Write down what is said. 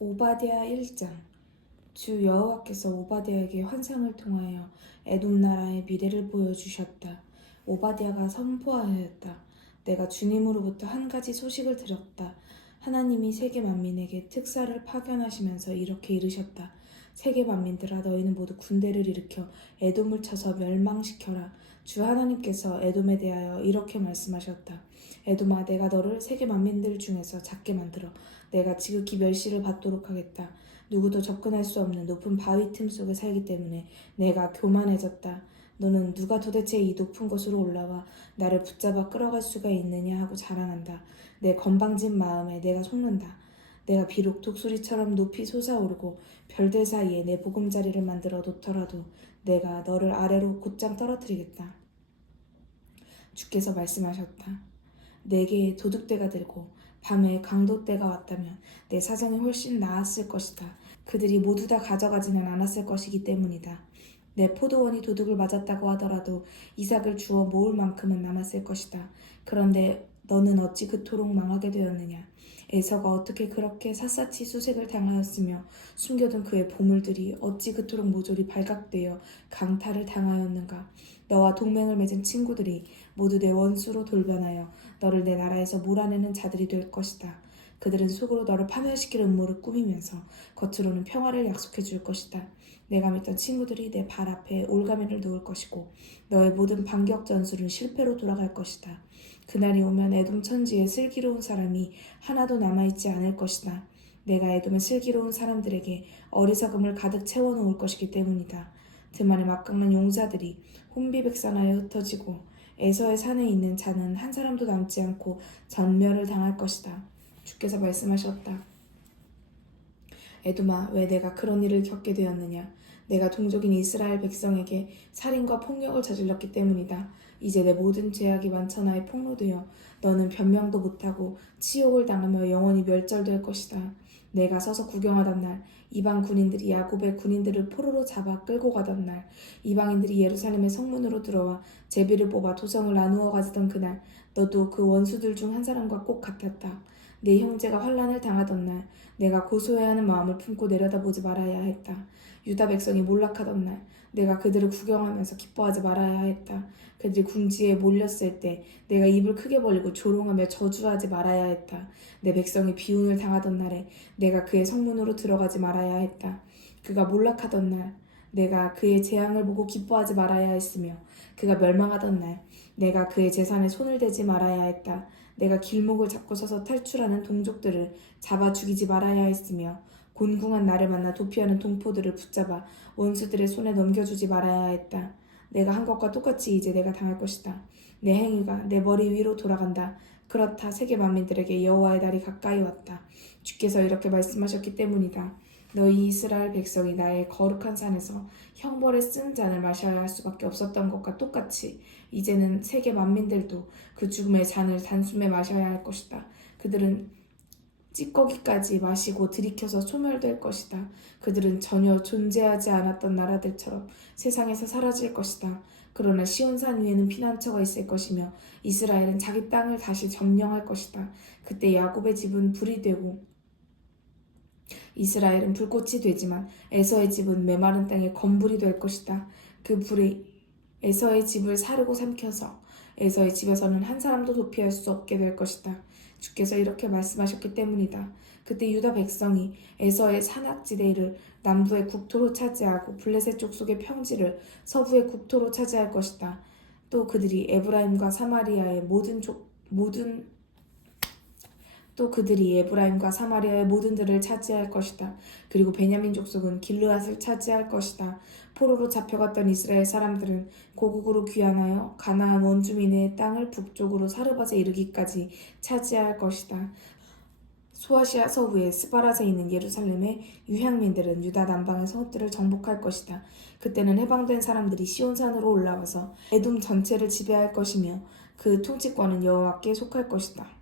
오바댜 1장. 주 여호와께서 오바댜에게 환상을 통하여 에돔 나라의 미래를 보여주셨다. 오바댜가 선포하였다. 내가 주님으로부터 한 가지 소식을 들었다. 하나님이 세계 만민에게 특사를 파견하시면서 이렇게 이르셨다. 세계 만민들아, 너희는 모두 군대를 일으켜 에돔을 쳐서 멸망시켜라. 주 하나님께서 에돔에 대하여 이렇게 말씀하셨다. 에돔아, 내가 너를 세계 만민들 중에서 작게 만들어 내가 지극히 멸시를 받도록 하겠다. 누구도 접근할 수 없는 높은 바위 틈 속에 살기 때문에 내가 교만해졌다. 너는 누가 도대체 이 높은 곳으로 올라와 나를 붙잡아 끌어갈 수가 있느냐 하고 자랑한다. 내 건방진 마음에 내가 속는다. 내가 비록 독수리처럼 높이 솟아오르고 별들 사이에 내 보금자리를 만들어 놓더라도 내가 너를 아래로 곧장 떨어뜨리겠다. 주께서 말씀하셨다. 내게 도둑대가 들고 밤에 강도떼가 왔다면 내 사정이 훨씬 나았을 것이다. 그들이 모두 다 가져가지는 않았을 것이기 때문이다. 내 포도원이 도둑을 맞았다고 하더라도 이삭을 주워 모을 만큼은 남았을 것이다. 그런데 너는 어찌 그토록 망하게 되었느냐? 에서가 어떻게 그렇게 샅샅이 수색을 당하였으며 숨겨둔 그의 보물들이 어찌 그토록 모조리 발각되어 강탈을 당하였는가? 너와 동맹을 맺은 친구들이 모두 내 원수로 돌변하여 너를 내 나라에서 몰아내는 자들이 될 것이다. 그들은 속으로 너를 파멸시킬 음모를 꾸미면서 겉으로는 평화를 약속해 줄 것이다. 내가 믿던 친구들이 내 발 앞에 올가미를 놓을 것이고 너의 모든 반격 전술은 실패로 돌아갈 것이다. 그날이 오면 에돔 천지에 슬기로운 사람이 하나도 남아있지 않을 것이다. 내가 에돔의 슬기로운 사람들에게 어리석음을 가득 채워놓을 것이기 때문이다. 드만의 막강한 용사들이 혼비백산하여 흩어지고 에서의 산에 있는 자는 한 사람도 남지 않고 전멸을 당할 것이다. 주께서 말씀하셨다. 에돔아, 왜 내가 그런 일을 겪게 되었느냐? 내가 동족인 이스라엘 백성에게 살인과 폭력을 저질렀기 때문이다. 이제 내 모든 죄악이 만천하에 폭로되어 너는 변명도 못하고 치욕을 당하며 영원히 멸절될 것이다. 내가 서서 구경하던 날 이방 군인들이 야곱의 군인들을 포로로 잡아 끌고 가던 날 이방인들이 예루살렘의 성문으로 들어와 제비를 뽑아 도성을 나누어 가지던 그날 너도 그 원수들 중 한 사람과 꼭 같았다. 내 형제가 환난을 당하던 날 내가 고소해야 하는 마음을 품고 내려다보지 말아야 했다. 유다 백성이 몰락하던 날 내가 그들을 구경하면서 기뻐하지 말아야 했다. 그들이 궁지에 몰렸을 때 내가 입을 크게 벌리고 조롱하며 저주하지 말아야 했다. 내 백성이 비운을 당하던 날에 내가 그의 성문으로 들어가지 말아야 했다. 그가 몰락하던 날 내가 그의 재앙을 보고 기뻐하지 말아야 했으며 그가 멸망하던 날 내가 그의 재산에 손을 대지 말아야 했다. 내가 길목을 잡고 서서 탈출하는 동족들을 잡아 죽이지 말아야 했으며 곤궁한 나를 만나 도피하는 동포들을 붙잡아 원수들의 손에 넘겨주지 말아야 했다. 내가 한 것과 똑같이 이제 내가 당할 것이다. 내 행위가 내 머리 위로 돌아간다. 그렇다. 세계 만민들에게 여호와의 날이 가까이 왔다. 주께서 이렇게 말씀하셨기 때문이다. 너희 이스라엘 백성이 나의 거룩한 산에서 형벌에 쓴 잔을 마셔야 할 수밖에 없었던 것과 똑같이 이제는 세계 만민들도 그 죽음의 잔을 단숨에 마셔야 할 것이다. 그들은 찌꺼기까지 마시고 들이켜서 소멸될 것이다. 그들은 전혀 존재하지 않았던 나라들처럼 세상에서 사라질 것이다. 그러나 시온산 위에는 피난처가 있을 것이며 이스라엘은 자기 땅을 다시 점령할 것이다. 그때 야곱의 집은 불이 되고 이스라엘은 불꽃이 되지만 에서의 집은 메마른 땅에 건불이 될 것이다. 그 불이 에서의 집을 사르고 삼켜서 에서의 집에서는 한 사람도 도피할 수 없게 될 것이다. 주께서 이렇게 말씀하셨기 때문이다. 그때 유다 백성이 에서의 산악지대를 남부의 국토로 차지하고 블레셋 족속의 평지를 서부의 국토로 차지할 것이다. 또 그들이 에브라임과 사마리아의 모든 들을 차지할 것이다. 그리고 베냐민 족속은 길르앗을 차지할 것이다. 포로로 잡혀갔던 이스라엘 사람들은 고국으로 귀환하여 가나안 원주민의 땅을 북쪽으로 사르밧에 이르기까지 차지할 것이다. 소아시아 서부의 스바랏에 있는 예루살렘의 유향민들은 유다 남방의 성읍들을 정복할 것이다. 그때는 해방된 사람들이 시온산으로 올라와서 에돔 전체를 지배할 것이며 그 통치권은 여호와께 속할 것이다.